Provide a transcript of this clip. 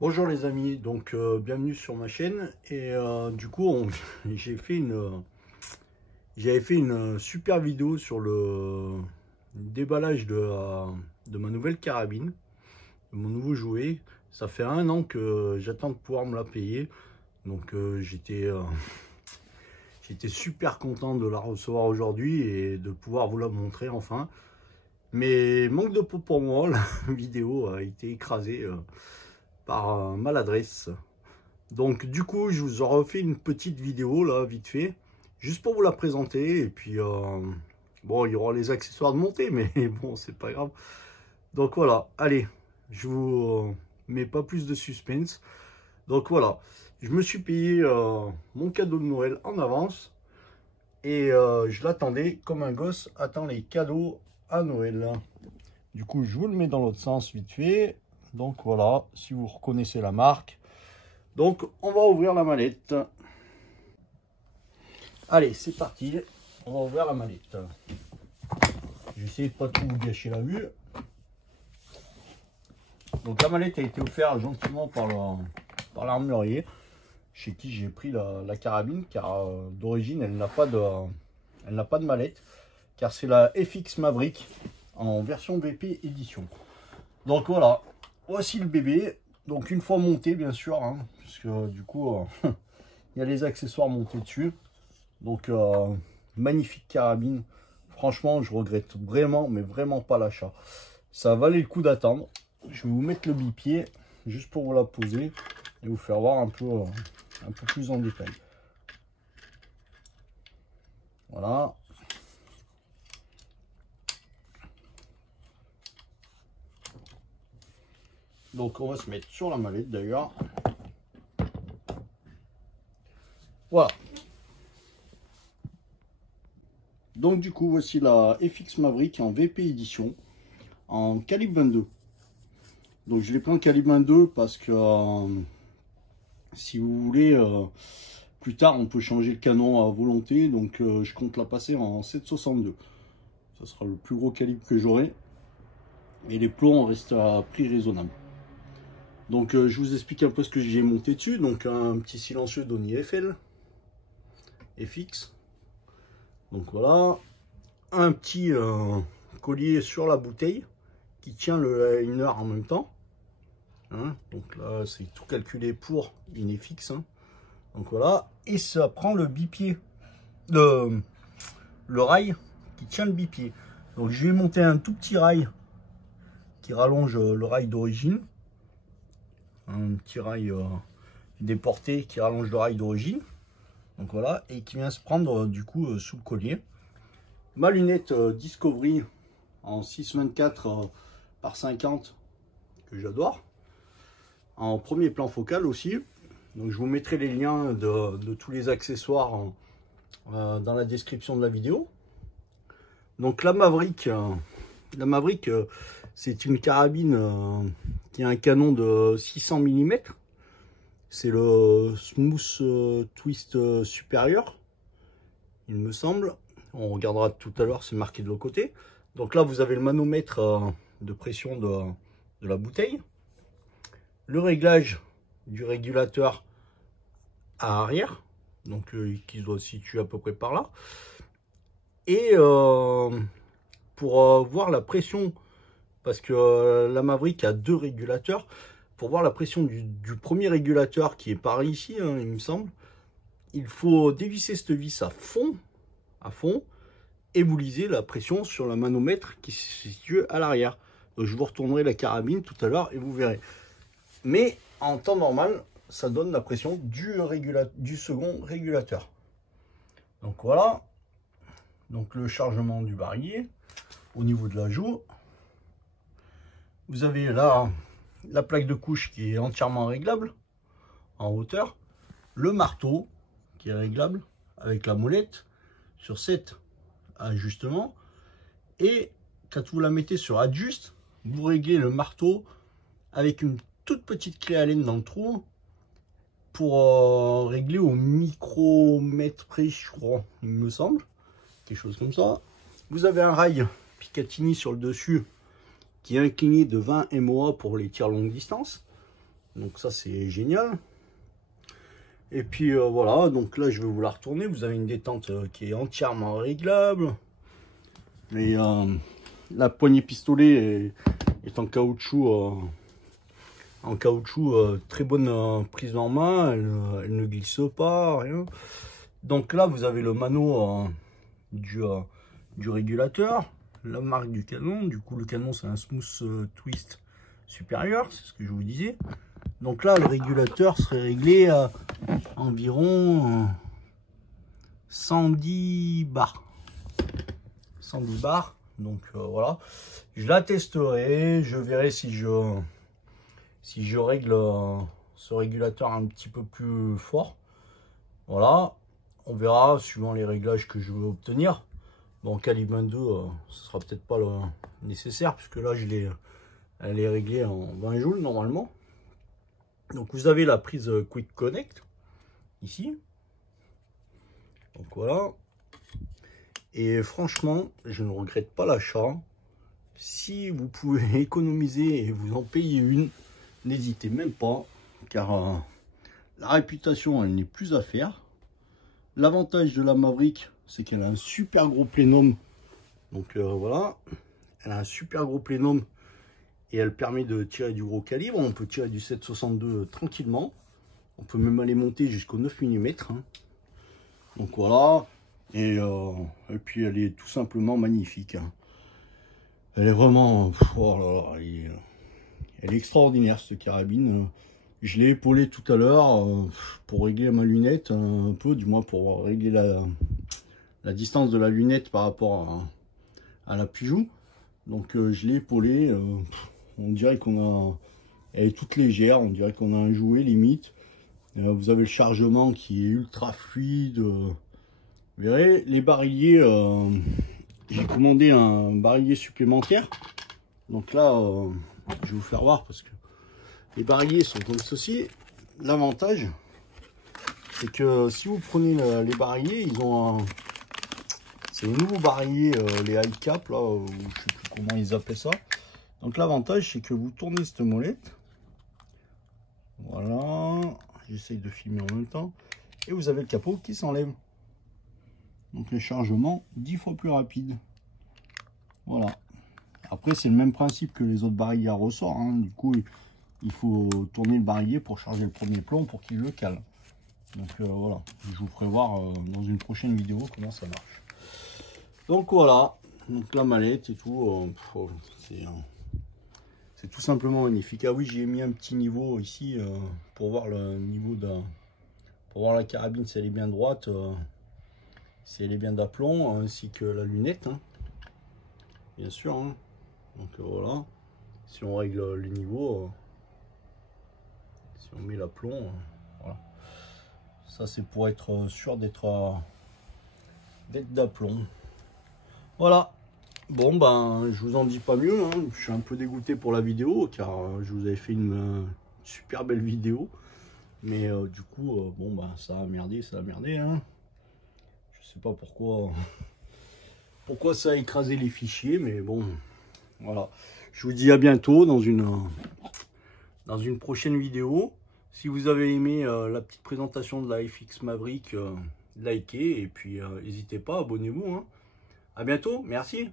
Bonjour les amis, donc bienvenue sur ma chaîne et du coup j'avais fait une super vidéo sur le déballage de ma nouvelle carabine, de mon nouveau jouet. Ça fait 1 an que j'attends de pouvoir me la payer, donc j'étais super content de la recevoir aujourd'hui et de pouvoir vous la montrer enfin. Mais manque de peau pour moi, la vidéo a été écrasée par maladresse. Donc du coup, je vous ai refait une petite vidéo là, vite fait, juste pour vous la présenter. Et puis, bon, il y aura les accessoires de montée, mais bon, c'est pas grave. Donc voilà, allez, je vous mets pas plus de suspense. Donc voilà, je me suis payé mon cadeau de Noël en avance. Et je l'attendais comme un gosse attend les cadeaux à Noël. Du coup, je vous le mets dans l'autre sens vite fait. Donc voilà, si vous reconnaissez la marque. Donc, on va ouvrir la mallette. Allez, c'est parti. On va ouvrir la mallette. J'essaie de pas trop vous gâcher la vue. Donc, la mallette a été offerte gentiment par l'armurier, chez qui j'ai pris la carabine, car d'origine, elle n'a pas de mallette, car c'est la FX Maverick en version VP édition. Donc, voilà. Voici le bébé. Donc, une fois monté, bien sûr, hein, parce que du coup... il y a les accessoires montés dessus. Donc, magnifique carabine. Franchement, je regrette vraiment, mais vraiment pas l'achat. Ça valait le coup d'attendre. Je vais vous mettre le bipied, juste pour vous la poser et vous faire voir un peu plus en détail. Voilà. Donc, on va se mettre sur la mallette d'ailleurs. Voilà. Donc du coup, voici la FX Maverick en VP édition, en calibre 22. Donc je l'ai pris en calibre 22 parce que, si vous voulez, plus tard on peut changer le canon à volonté. Donc je compte la passer en 7,62. Ça sera le plus gros calibre que j'aurai. Et les plombs restent à prix raisonnable. Donc je vous explique un peu ce que j'ai monté dessus. Donc un petit silencieux Donny FL FX. Donc voilà, un petit collier sur la bouteille qui tient le liner en même temps. Hein, donc là, c'est tout calculé pour une FX. Hein. Donc voilà, et ça prend le bipied, le rail qui tient le bipied. Donc je vais monter un tout petit rail qui rallonge le rail d'origine. Un petit rail déporté qui rallonge le rail d'origine. Donc voilà, et qui vient se prendre du coup sous le collier. Ma lunette Discovery en 6,24 par 50 que j'adore. En premier plan focal aussi. Donc je vous mettrai les liens de tous les accessoires dans la description de la vidéo. Donc la Maverick, c'est une carabine qui a un canon de 600 mm. C'est le Smooth Twist supérieur, il me semble. On regardera tout à l'heure, c'est marqué de l'autre côté. Donc là, vous avez le manomètre de pression de la bouteille. Le réglage du régulateur à arrière, donc qui doit se situer à peu près par là. Et pour voir la pression, parce que la Maverick a 2 régulateurs, pour voir la pression du premier régulateur qui est par ici, hein, il me semble, il faut dévisser cette vis à fond, et vous lisez la pression sur le manomètre qui se situe à l'arrière. Donc je vous retournerai la carabine tout à l'heure et vous verrez. Mais en temps normal, ça donne la pression du second régulateur. Donc voilà. Donc le chargement du barillet au niveau de la joue. Vous avez là la plaque de couche qui est entièrement réglable en hauteur. Le marteau qui est réglable avec la molette sur 7 ajustements. Et quand vous la mettez sur Adjust, vous réglez le marteau avec une toute petite clé Allen dans le trou pour régler au micromètre près, je crois, il me semble, quelque chose comme ça. Vous avez un rail Picatinny sur le dessus qui est incliné de 20 MOA pour les tirs longue distance. Donc ça c'est génial. Et puis voilà, donc là je vais vous la retourner. Vous avez une détente qui est entièrement réglable. Mais la poignée pistolet est en caoutchouc. Très bonne prise en main. Elle ne glisse pas, rien. Donc là vous avez le mano du régulateur. La marque du canon. Du coup le canon c'est un smooth twist supérieur. C'est ce que je vous disais. Donc là, le régulateur serait réglé à environ 110 bars. 110 bars. Donc voilà. Je la testerai. Je verrai si je règle ce régulateur un petit peu plus fort. Voilà. On verra suivant les réglages que je veux obtenir. Bon, calibre 22, ce sera peut-être pas le nécessaire puisque là, elle est réglée en 20 joules normalement. Donc vous avez la prise Quick Connect ici. Donc voilà. Et franchement, je ne regrette pas l'achat. Si vous pouvez économiser et vous en payer une, n'hésitez même pas. Car la réputation, elle n'est plus à faire. L'avantage de la Maverick, c'est qu'elle a un super gros plénum. Donc voilà. Elle a un super gros plénum. Et elle permet de tirer du gros calibre. On peut tirer du 7,62 tranquillement. On peut même aller monter jusqu'au 9 mm. Hein. Donc voilà. Et puis elle est tout simplement magnifique. Hein. Elle est vraiment... Oh là là, elle est extraordinaire cette carabine. Je l'ai épaulée tout à l'heure pour régler ma lunette. Un peu, du moins pour régler la distance de la lunette par rapport à la Pujou. Donc je l'ai épaulée. On dirait qu'on a... Elle est toute légère, on dirait qu'on a un jouet limite. Vous avez le chargement qui est ultra fluide. Vous verrez, les barilliers, j'ai commandé un barillet supplémentaire. Donc là, je vais vous faire voir parce que les barilliers sont comme ceci. L'avantage, c'est que si vous prenez les barilliers, ils ont un... C'est les nouveaux barilliers, les high cap, là, je ne sais plus comment ils appellent ça. Donc l'avantage, c'est que vous tournez cette molette. Voilà. J'essaye de filmer en même temps. Et vous avez le capot qui s'enlève. Donc le chargement 10 fois plus rapide. Voilà. Après, c'est le même principe que les autres barilles à ressort. Hein. Du coup, il faut tourner le barillet pour charger le premier plomb pour qu'il le cale. Donc voilà. Je vous ferai voir dans une prochaine vidéo comment ça marche. Donc voilà. Donc la mallette et tout. C'est tout simplement magnifique. Ah oui, j'ai mis un petit niveau ici pour voir le niveau pour voir la carabine si elle est bien droite, si elle est bien d'aplomb, ainsi que la lunette, hein. Bien sûr. Hein. Donc voilà. Si on règle le niveau, si on met l'aplomb, voilà. Ça c'est pour être sûr d'être d'aplomb. Voilà. Bon ben je vous en dis pas mieux, hein. Je suis un peu dégoûté pour la vidéo car je vous avais fait une super belle vidéo. Mais du coup bon ben ça a merdé, hein. Je sais pas pourquoi ça a écrasé les fichiers, mais bon voilà. Je vous dis à bientôt dans une prochaine vidéo. Si vous avez aimé la petite présentation de la FX Maverick, likez et puis n'hésitez pas, abonnez-vous, hein. À bientôt, merci.